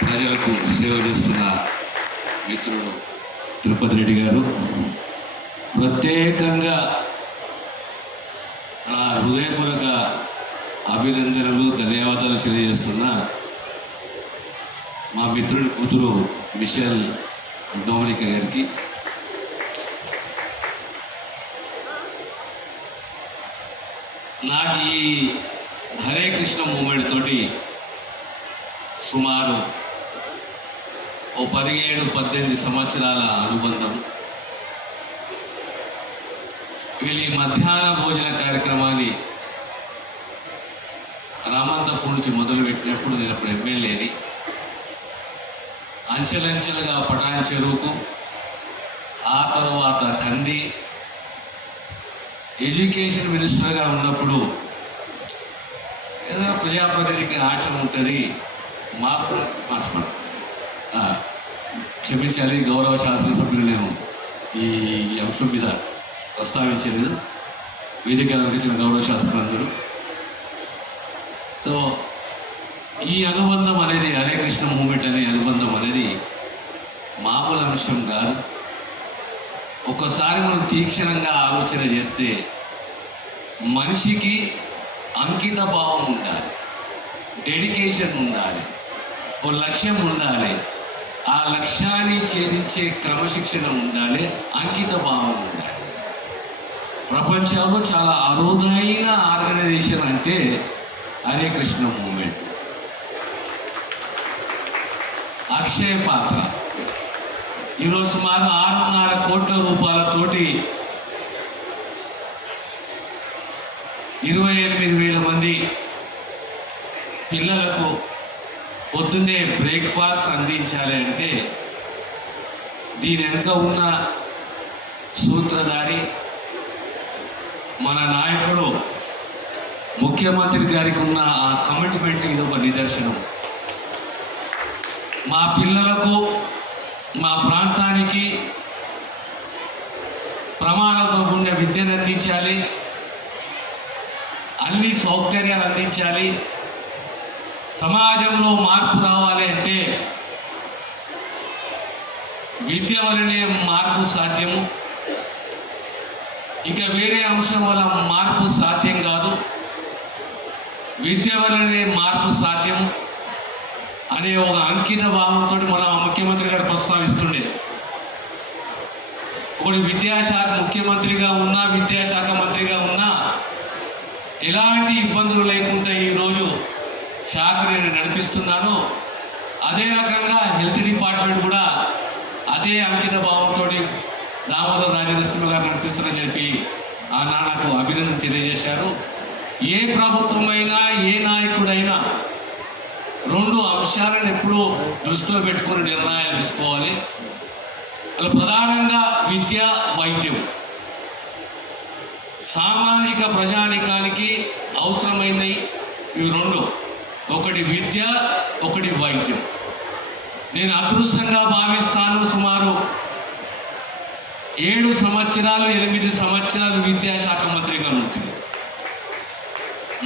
ప్రజలకు సేవ చేస్తున్న మిత్రుడు తిరుపతి రెడ్డి గారు, ప్రత్యేకంగా నా హృదయపూర్వక అభినందనలు ధన్యవాదాలు తెలియజేస్తున్న మా మిత్రుడి కూతురు మిషెల్ డొమినికా గారికి, నాకు ఈ హరే కృష్ణ మూమెంట్ తోటి సుమారు 17-18 సంవత్సరాల అనుబంధం. వీళ్ళు ఈ మధ్యాహ్న భోజన కార్యక్రమాన్ని రామంతపూర్ నుంచి మొదలుపెట్టినప్పుడు నేను అప్పుడు ఎమ్మెల్యేని, అంచెలంచెలుగా పటాన్ చెరువుకు, ఆ తర్వాత కంది, ఎడ్యుకేషన్ మినిస్టర్గా ఉన్నప్పుడు ఏదో ప్రజాప్రతినిధికి ఆశ ఉంటుంది, మాకు మార్చబడదు, క్షమించాలి గౌరవ శాసనసభ్యులు, నేను ఈ అంశం మీద ప్రస్తావించలేదు, వేదిక అలంకరించిన గౌరవ శాసనసభ్యులందరూ. సో ఈ అనుబంధం అనేది, హరే కృష్ణ మూమెంట్ అనే అనుబంధం అనేది మామూలు అంశం కాదు. ఒక్కసారి మనం తీక్షణంగా ఆలోచన చేస్తే మనిషికి అంకిత భావం ఉండాలి, డెడికేషన్ ఉండాలి, ఓ లక్ష్యం ఉండాలి, ఆ లక్ష్యాన్ని ఛేదించే క్రమశిక్షణ ఉండాలి, అంకిత భావం ఉండాలి. ప్రపంచంలో చాలా అరుదైన ఆర్గనైజేషన్ అంటే హరే కృష్ణ మూమెంట్. అక్షయ పాత్ర ఈరోజు సుమారు 6.5 కోట్ల రూపాయలతోటి 28,000 మంది పిల్లలకు పొద్దున్నే బ్రేక్ఫాస్ట్ అందించాలి అంటే దీని వెనుక ఉన్న సూత్రధారి మన నాయకుడు ముఖ్యమంత్రి గారికి ఉన్న ఆ కమిట్మెంట్ ఇది ఒక నిదర్శనం. మా పిల్లలకు, మా ప్రాంతానికి ప్రమాణంతో కూడిన విద్యను అందించాలి, అన్ని సౌకర్యాలు అందించాలి, సమాజంలో మార్పు రావాలి అంటే విద్య వలనే మార్పు సాధ్యము, ఇక వేరే అంశం వల్ల మార్పు సాధ్యం కాదు, విద్య వలనే మార్పు సాధ్యము అనే ఒక అంకిత భావంతో మన ముఖ్యమంత్రి గారు ప్రస్తావిస్తుండే. ఒకటి విద్యాశాఖ ముఖ్యమంత్రిగా ఉన్నా, విద్యాశాఖ మంత్రిగా ఉన్నా ఎలాంటి ఇబ్బందులు లేకుండా ఈరోజు శాఖ నేను నడిపిస్తున్నాను. అదే రకంగా హెల్త్ డిపార్ట్మెంట్ కూడా అదే అంకిత భావంతో దామోదర్ రాజనరసింహ గారు నడిపిస్తున్నారని చెప్పి నాకు అభినందన తెలియజేశారు. ఏ ప్రభుత్వమైనా, ఏ నాయకుడైనా 2 అంశాలను ఎప్పుడూ దృష్టిలో పెట్టుకుని నిర్ణయాలు తీసుకోవాలి. అలా ప్రధానంగా విద్య, వైద్యం. సామాజిక ప్రజానికానికి అవసరమైనవి ఇవి 2, ఒకటి విద్య, ఒకటి వైద్యం. నేను అదృష్టంగా భావిస్తాను. సుమారు 7 సంవత్సరాలు 8 సంవత్సరాలు విద్యాశాఖ మంత్రిగా ఉంటుంది.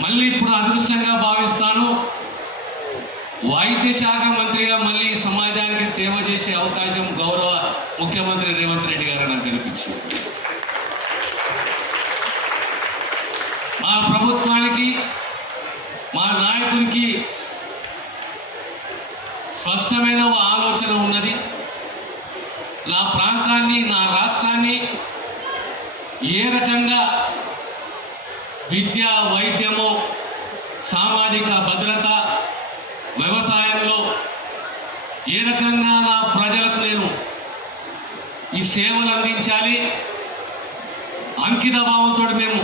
మళ్ళీ ఇప్పుడు అదృష్టంగా భావిస్తాను వైద్య శాఖ మంత్రిగా మళ్ళీ సమాజానికి సేవ చేసే అవకాశం గౌరవ ముఖ్యమంత్రి రేవంత్ రెడ్డి గారు నాకు కల్పించింది. మా ప్రభుత్వానికి, మా నాయకుడికి స్పష్టమైన ఆలోచన ఉన్నది. నా ప్రాంతాన్ని, నా రాష్ట్రాన్ని ఏ రకంగా విద్య, వైద్యము, సామాజిక భద్రత, వ్యవసాయంలో ఏ రకంగా నా ప్రజలకు నేను ఈ సేవలు అందించాలి, అంకిత భావంతో మేము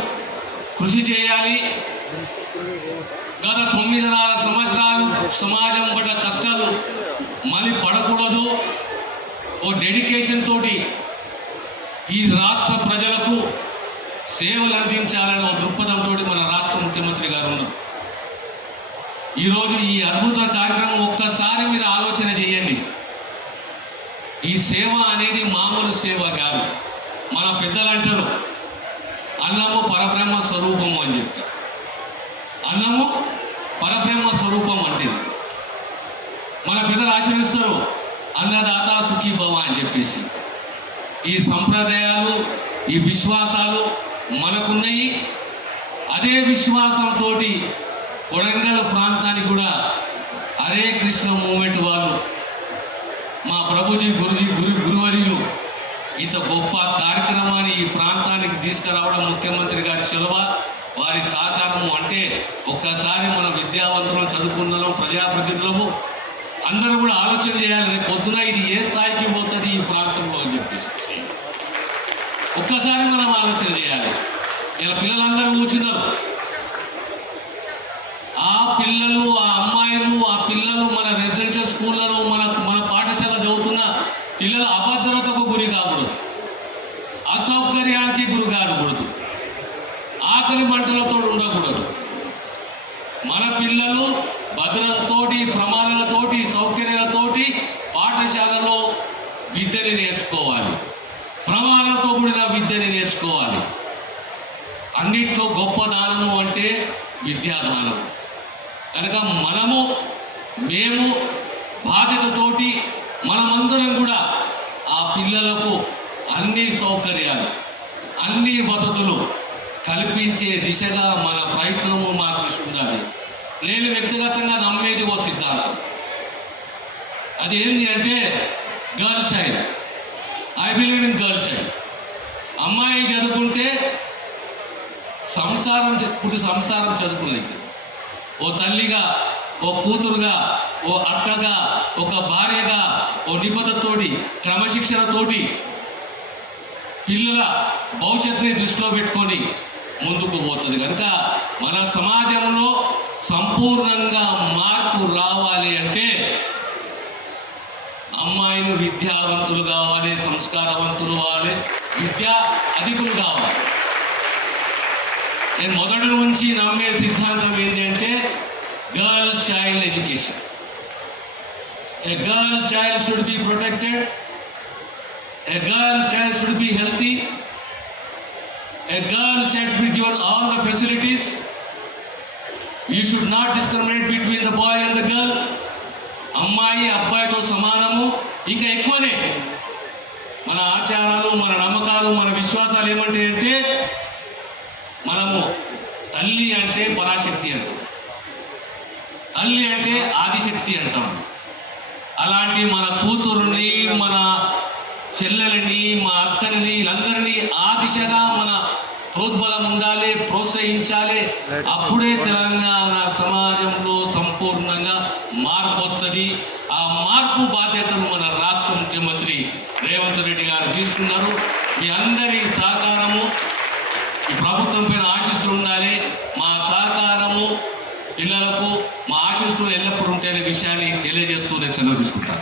కృషి చేయాలి. గత 9.5 సంవత్సరాలు సమాజం పడ్డ కష్టాలు మళ్ళీ పడకూడదు. ఓ డెడికేషన్ తోటి ఈ రాష్ట్ర ప్రజలకు సేవలు అందించాలని ఒక దృక్పథంతో మన రాష్ట్ర ముఖ్యమంత్రి గారు ఉన్నారు. ఈరోజు ఈ అద్భుత కార్యక్రమం ఒక్కసారి మీరు ఆలోచన చేయండి. ఈ సేవ అనేది మామూలు సేవ కాదు. మన పెద్దలు అంటారు అన్నము పరబ్రహ్మ స్వరూపము అని చెప్పి. అన్నము పరబ్రహ్మ స్వరూపం అంటే మన పెద్దలు ఆశీర్వదిస్తారు అన్నదాత సుఖీ భవ అని చెప్పేసి. ఈ సంప్రదాయాలు, ఈ విశ్వాసాలు మనకున్నాయి. అదే విశ్వాసంతో కొడంగల్ ప్రాంతానికి కూడా హరే కృష్ణ మూమెంట్ వాళ్ళు, మా ప్రభుజీ గురువర్యులు ఇంత గొప్ప కార్యక్రమాన్ని ఈ ప్రాంతానికి తీసుకురావడం ముఖ్యమంత్రి గారి సెలవ, వారి సహకారము. అంటే ఒక్కసారి మన విద్యావంతులం, చదువుకున్నాం, ప్రజాప్రతినిధులము అందరూ కూడా ఆలోచన చేయాలి, రేపు పొద్దున ఇది ఏ స్థాయికి పోతుంది ఈ ప్రాంతంలో అని చెప్పేసి ఒక్కసారి మనం ఆలోచన చేయాలి. ఇలా పిల్లలందరూ కూర్చున్నారు, ఆ పిల్లలు, ఆ అమ్మాయిలు, ఆ పిల్లలు మన రెసిడెన్షియల్ స్కూళ్ళలో మన పాఠశాల చదువుతున్న పిల్లలు అభద్రతకు గురి కాకూడదు, అసౌకర్యానికి గురి కాకూడదు, ఆకలి మంటలతో ఉండకూడదు. మన పిల్లలు భద్రతతోటి, ప్రమాణాలతోటి, సౌకర్యాలతోటి పాఠశాలలో విద్యని నేర్చుకోవాలి, ప్రమాణాలతో కూడిన విద్యని నేర్చుకోవాలి. అన్నిట్లో గొప్ప దానము అంటే విద్యాదానం. కనుక మేము బాధ్యతతోటి మనమందరం కూడా ఆ పిల్లలకు అన్ని సౌకర్యాలు, అన్ని వసతులు కల్పించే దిశగా మన ప్రయత్నము, మా కృషి ఉండాలి. నేను వ్యక్తిగతంగా నమ్మేది ఓ సిద్ధాంతం, అది ఏంటి అంటే girl child. I believe in girl child. అమ్మాయి చదువుకుంటే సంసారం చదువుకునేది. ఓ తల్లిగా, ఓ కూతురుగా, ఓ అత్తగా, ఒక భార్యగా, ఓ నిబద్ధతతోటి, క్రమశిక్షణతోటి పిల్లల భవిష్యత్తుని దృష్టిలో పెట్టుకొని ముందుకు పోతుంది. కనుక మన సమాజంలో సంపూర్ణంగా మార్పు రావాలి అంటే అమ్మాయిలు విద్యావంతులు కావాలి, సంస్కారవంతులు కావాలి, విద్యా అధికులు కావాలి. నేను మొదటి నుంచి నమ్మే సిద్ధాంతం ఏంటంటే girl child education. A girl child should be protected. A girl child should be healthy. A girl child should be given all the facilities. You should not discriminate between the boy and the girl. అమ్మాయి అబ్బాయితో సమానము, ఇంకా ఎక్కువనే. మన ఆచారాలు, మన నమ్మకాలు, మన విశ్వాసాలు ఏమంటాయంటే మనము తల్లి అంటే పరాశక్తి అంటాం, తల్లి అంటే ఆదిశక్తి అంటాం. అలాంటి మన కూతురుని, మన చెల్లెలని, మా అత్తని, వీళ్ళందరినీ ఆ దిశగా మన ప్రోద్బలం ఉండాలి, ప్రోత్సహించాలి. అప్పుడే తెలంగాణ సమాజంలో సంపూర్ణంగా మార్పు వస్తుంది. ఆ మార్పు బాధ్యతను మన రాష్ట్ర ముఖ్యమంత్రి రేవంత్ రెడ్డి గారు తీసుకున్నారు. మీ అందరి సహకారము, ఈ ప్రభుత్వం పైన ఆశీస్సులు ఉండాలి. మా సహకారము పిల్లలకు, మా ఆశీస్సులు ఎల్లప్పుడూ ఉంటాయనే విషయాన్ని తెలియజేస్తూ నేను సెలవు తీసుకుంటాను.